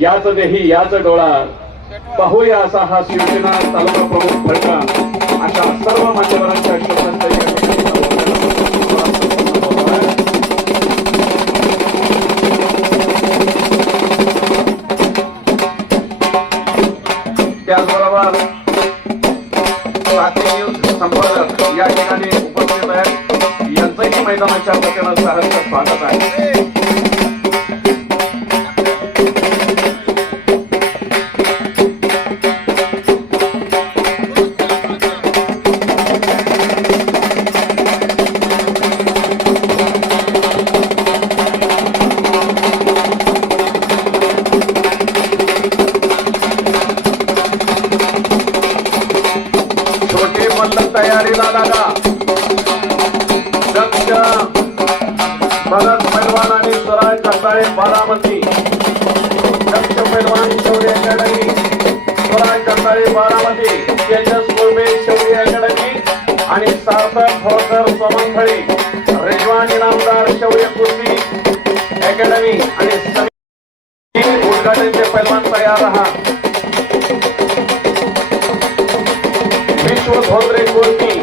याच देही याच डोळा. पाहूया असा हा शिवसेना तालुका प्रमुख फडका. अशा सर्व मान्यवरांच्या शब्दांचा त्याचबरोबर संपादक या ठिकाणी उपस्थित आहेत. यांचंही मैदानाच्या वतीनं सहर्ष स्वागत आहे. छोटे तयारीला लागा. दक्ष भगत पैलवान आणि स्वराज कसाळे बारामती. दक्ष पैलवान शौर्य अकॅडमी. स्वराज कसाळे बारामती. तेजस मुर्मे शौर्य अकॅडमी. आणि सार्थक होळकर सोमंथळी रेजवान इनामदार शौर्य कुस्ती अकॅडमी. आणि उद्घाटनचे पैलवान तयार राहा विश्व धोत्रे कोर्टी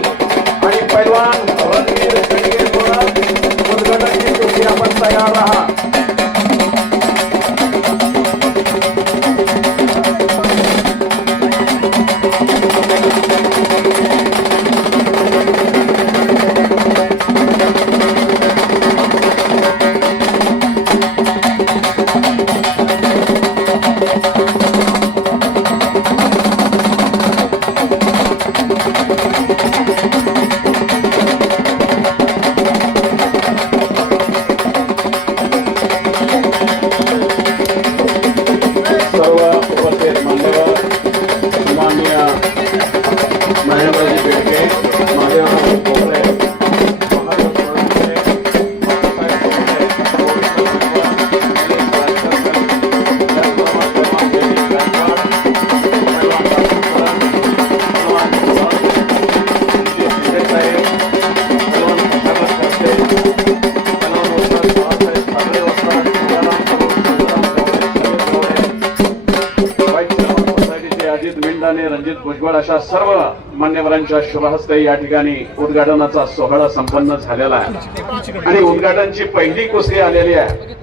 मेंढाने रणजित भुजबळ अशा सर्व मान्यवरांच्या शुभहस्ते या ठिकाणी उद्घाटनाचा सोहळा संपन्न झालेला आहे. आणि उद्घाटनची पहिली कुस्ती आलेली आहे.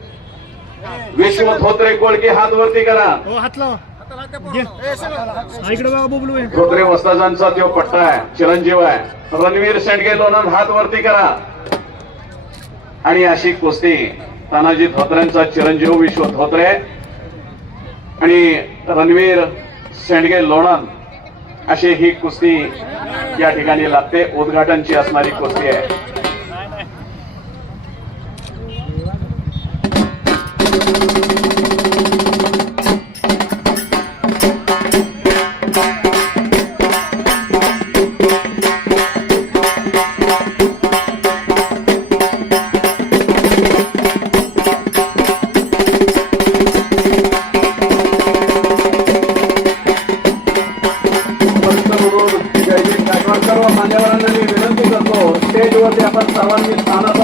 विश्व धोत्रे कोळके हात वरती करा. हो. धोत्रे वस्ताजांचा तो पट्टा आहे. चिरंजीव आहे. रणवीर शेंडगे लोणंद हात वरती करा. आणि अशी कुस्ती तानाजी धोत्र्यांचा चिरंजीव विश्व धोत्रे आणि रणवीर शेंडगे लोणन अशी ही कुस्ती या ठिकाणी लागते. उद्घाटनची असणारी कुस्ती आहे. पंतप्रधान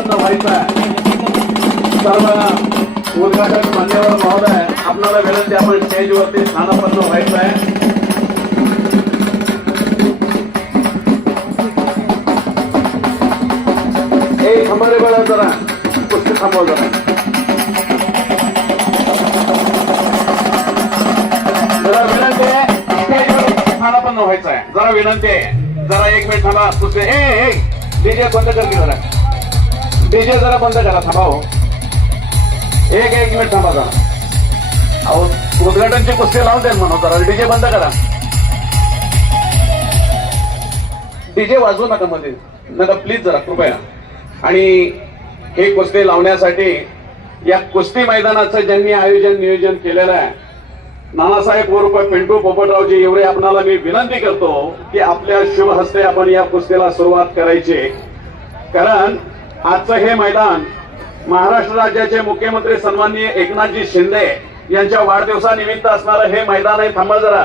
सर्वांनी स्थानापन्न व्हायचं आहे. सर्व उद्घाटक मान्यवर महोदय आपल्याला विनंती आपण स्टेजवरती स्थानापन्न व्हायचं आहे. हे थांबा रे जरा. थांबव जरा. जरा विनंती आहे स्टेजवर स्थानापन्न व्हायचं आहे. जरा विनंती आहे. जरा एक मिनिट थांबा. तुझे ए ए डीजे बंद कर जरा डीजे जरा बंद करा थांबा हो. एक एक मिनिट थांबा जरा. अहो उद्घाटनची कुस्ती लावून द्या म्हणून जरा. डीजे बंद करा. डीजे वाजवू नका मध्ये नका प्लीज जरा कृपया. आणि हे कुस्ती लावण्यासाठी या कुस्ती मैदानाचं ज्यांनी आयोजन नियोजन केलेलं आहे नानासाहेब उर्फ पिंटू पोपटरावजी एवढे आपणाला मी विनंती करतो की आपल्या शुभ हस्ते आपण या कुस्तीला सुरुवात करायची. कारण आजचं हे मैदान महाराष्ट्र राज्याचे मुख्यमंत्री सन्माननीय एकनाथजी शिंदे यांच्या वाढदिवसानिमित्त असणारं हे मैदान आहे थांबा जरा.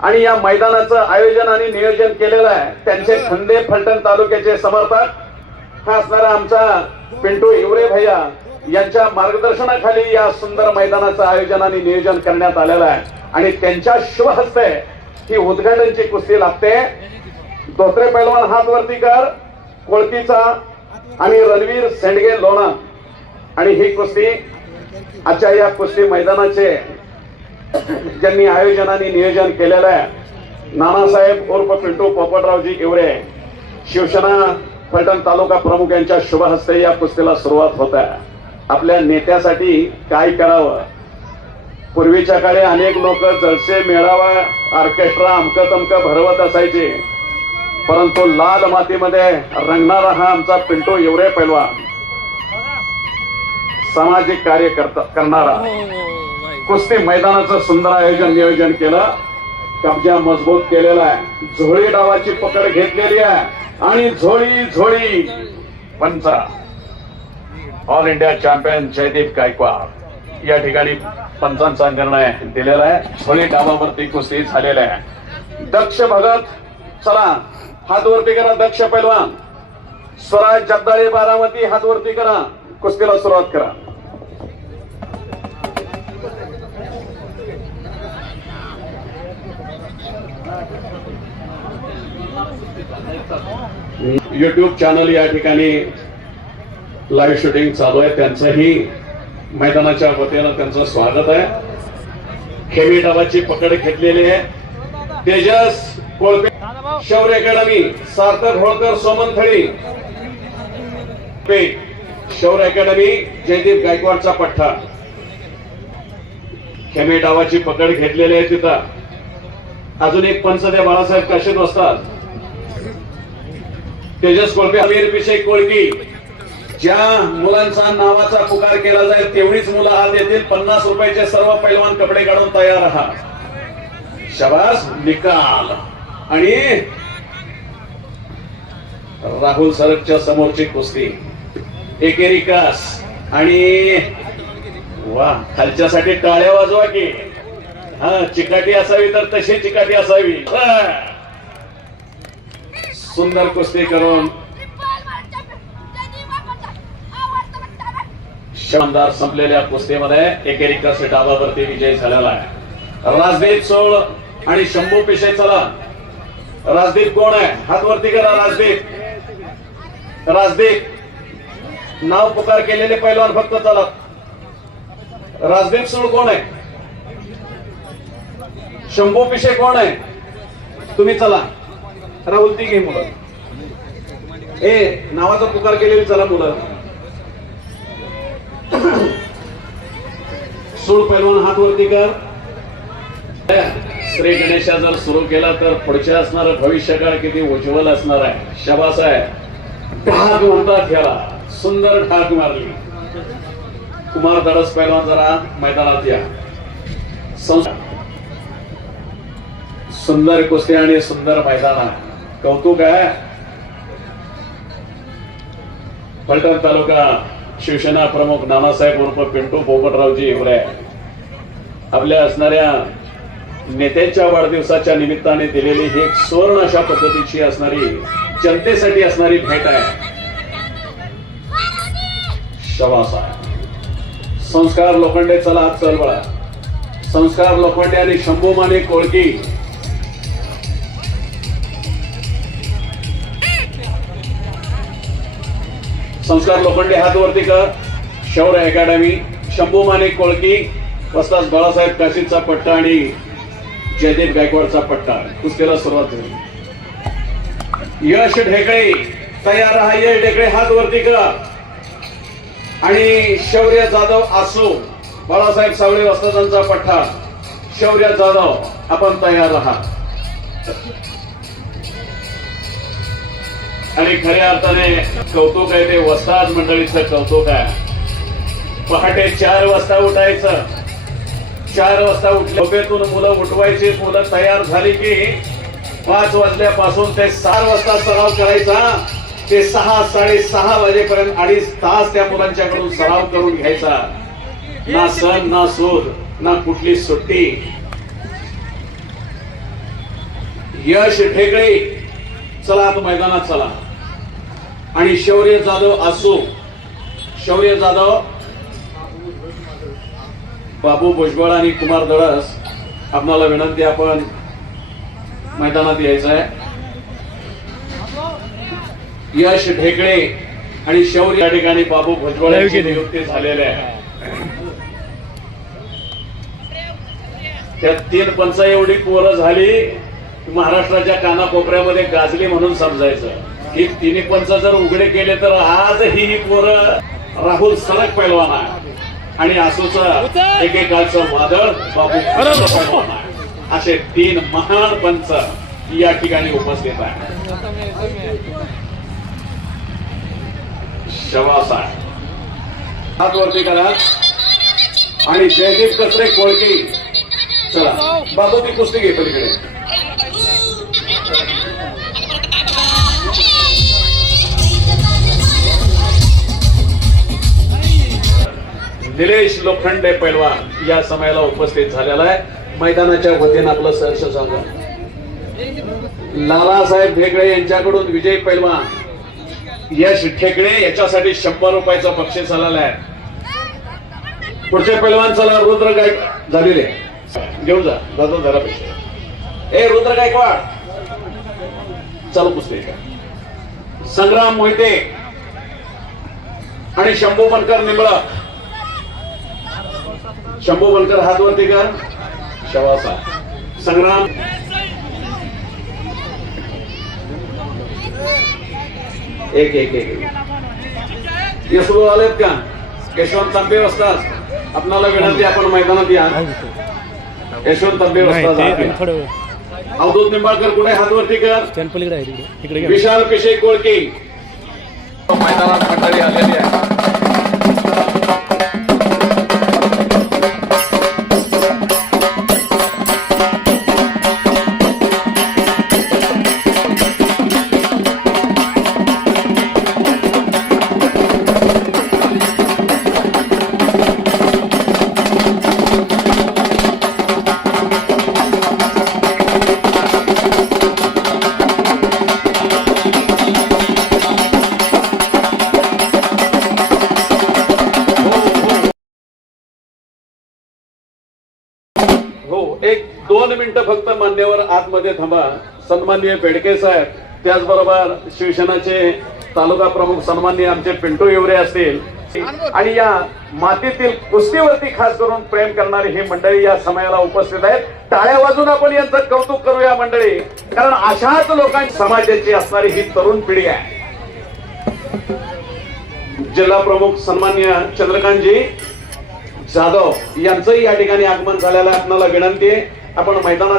आणि या मैदानाचं आयोजन आणि नियोजन केलेलं आहे. त्यांचे खंदे फलटण तालुक्याचे समर्थक हा असणारा आमचा पिंटू हिवरे भैया यांच्या मार्गदर्शनाखाली या सुंदर मैदानाचं आयोजन आणि नियोजन करण्यात आलेलं आहे. आणि त्यांच्या शुभहस्ते ही उद्घाटनची कुस्ती लागते धोत्रे पैलवान हात वरती कर. कोळकीचा आणि रणवीर सेंडगे लोणा आणि ही कुस्ती आजच्या या कुस्ती मैदानाचे ज्यांनी आयोजन आणि नियोजन केलेलं आहे नानासाहेब उर्फ पिंटू पोपटरावजी गेवरे शिवसेना फलटण तालुका प्रमुख यांच्या शुभ हस्ते या कुस्तीला सुरुवात होत आहे. आपल्या नेत्यासाठी काय करावं? पूर्वीच्या काळी अनेक लोक जळसे मेळावा ऑर्केस्ट्रा अमकं तमकं भरवत असायचे. परंतु लाल मातीमध्ये रंगणारा हा आमचा पिंटू एवढे पैलवा सामाजिक कार्य करता करणारा. कुस्ती मैदानाचं सुंदर आयोजन नियोजन केलं. कब्जा मजबूत केलेला आहे. झोळी डावाची पकड घेतलेली आहे. आणि झोळी झोळी. पंचा. All India champion Jaydeep Gaikwad. या ठिकाणी पंचांचा निर्णय दिलेला आहे. झोळी डावावरती कुस्ती झालेला आहे. दक्ष भगत चला. हात वरती करा दक्ष पैलवान. स्वराज जगदाळे बारामती हात वरती करा. कुस्तीला सुरुवात करा. युट्यूब चॅनल या ठिकाणी लाईव्ह शूटिंग चालू आहे. त्यांचंही मैदानाच्या वतीनं त्यांचं स्वागत आहे. खेमी डावाची पकड घेतलेली आहे. तेजस कोळपे शौर्य अकॅडमी सार्थक होळकर सोमनथळी पेठ शौर्य अकॅडमी जयदीप गायकवाडचा पठ्ठा. खेमे डावाची पकड घेतलेली आहे तिथं. अजून एक पंचदे बाळासाहेब कशेत असतात तेजस कोळपे अमीर विषय कोळकी. ज्या मुलांचा नावाचा पुकार केला जाईल तेवढीच मुलं आज येतील. पन्नास रुपयाचे सर्व पैलवान कपडे काढून तयार आहात शबास निकाल. आणि राहुल सरकच्या समोरची कुस्ती. एकेरी कास आणि वा खालच्यासाठी टाळ्या वाजवा की. हा चिकाटी असावी तर तशी चिकाटी असावी. सुंदर कुस्ती करून शानदार संपलेल्या कुस्तीमध्ये एकेरी कस डाबावरती विजय झालेला आहे. राजदीप सोळ आणि शंभू पिशे चला. राजदीप कोण आहे? हात वरती करा राजदीप. राजदीप नाव पुकार केलेले पैलवान फक्त चला. राजदीप सोळ कोण आहे? शंभू पिशे कोण आहे? तुम्ही चला. राहुल ती घे मुलं. ए नावाचा पुकार केलेली चला मुलं. सूळ पैलवान हात वरती कर. श्री गणेशा जर सुरू केला तर पुढच्या असणारं भविष्यकाळ किती उज्ज्वल असणार आहे? शबास आहे ढाक म्हणतात सुंदर ढाक मारली. कुमार दरस पैलवान जरा मैदानात या. सुंदर कुस्ती आणि सुंदर मैदान कौतुक आहे. फलटण तालुका शिवसेना प्रमुख नानासाहेब उर्फ पिंटू पोपटरावजी हिवरे आपल्या असणाऱ्या नेत्यांच्या वाढदिवसाच्या निमित्ताने दिलेली ही एक सुवर्ण अशा पद्धतीची असणारी जनतेसाठी असणारी भेट आहे. शबास संस्कार लोखंडे चला हात चल संस्कार लोखंडे आणि शंभू माने कोळकी. संस्कार लोखंडे हात वरती कर. शौर्य अकॅडमी शंभू माने कोळकी वस्ताद बाळासाहेब काशीचा पट्टा आणि जयदेव गायकवाडचा पट्टा कुस्तीला सुरुवात झाली यश ढेकळे तयार हा यश ढेकळे हात वरती करा. आणि शौर्य जाधव आसो बाळासाहेब सावळे वस्तादांचा पट्टा. शौर्य जाधव आपण तयार राहा आणि खऱ्या अर्थाने कौतुक आहे ते वस्ताद मंडळीचं कौतुक आहे. पहाटे चार वाजता उठायचं. चार वाजता उठल्या झोपेतून मुलं उठवायची मुलं तयार झाली की पाच वाजल्यापासून ते सहा वाजता सराव करायचा. ते सहा साडेसहा वाजेपर्यंत अडीच तास त्या मुलांच्याकडून सराव करून घ्यायचा. ना सण ना शोध ना कुठली सुट्टी. यश ठेकळे चला आता मैदानात चला. आणि शौर्य जाधव असो शौर्य जाधव बाबू भुजबळ आणि कुमार दळस आपणाला विनंती आपण मैदानात यायचं आहे. यश ढेकळे आणि शौर्य या ठिकाणी बाबू भुजबळ यांची नियुक्ती झालेली आहे. त्या तीन पंच एवढी पोरं झाली की महाराष्ट्राच्या कानाकोपऱ्यामध्ये गाजली म्हणून समजायचं. ही तिन्ही पंच जर उघडे केले तर आजही ही पोरं राहुल सरक पैलवान आहे. आणि आसूच एकेकाळचं वादळ बाबू असे तीन महान पंच या ठिकाणी उपस्थित आहे शवास आहे. हात वरती करा. आणि जयदीप कचरे कोळके. चला. बाबू ती कुस्ती घे पलीकडे. निलेश लोखंडे पैलवान या समयाला उपस्थित झालेला आहे. मैदानाच्या वतीनं आपलं सहर्ष स्वागत. लालासाहेब ढेकळे यांच्याकडून विजय पैलवान. यश ठेकणे याच्यासाठी शंभर रुपयाचं बक्षीस आलेलं आहे. पुढचे पैलवान चला रुद्र गायक झालेले. घेऊन जा जातो झाला पैसे ए रुद्र गायकवाड चालू पुसते संग्राम मोहिते आणि शंभू बनकर निंबळ. शंभू बनकर हात वरती कर. शवासा. संग्राम. एक एक एक. यसरू आलेत का? यशवंत तांबे असतात. आपणाला विनंती आपण मैदानात या. यशवंत तांबे असतात. अवधूत निंबाळकर कुठे? हात वरती कर. विशाल पिशे कोळके. मैदानात मंडळी आलेली आहे मध्ये थांबा. सन्माननीय बेडके साहेब त्याचबरोबर शिवसेनाचे तालुका प्रमुख सन्माननीय आमचे पिंटू येवरे असतील. आणि या मातीतील कुस्तीवरती खास करून प्रेम करणारी ही मंडळी या समयाला उपस्थित आहेत. टाळ्या वाजून आपण यांचं कौतुक करूया मंडळी. कारण अशाच लोकांची समाजाची असणारी ही तरुण पिढी आहे. जिल्हा प्रमुख सन्मान्य चंद्रकांतजी जाधव यांचंही या ठिकाणी आगमन झालेलं आपणाला विनंती आहे आपण मैदानात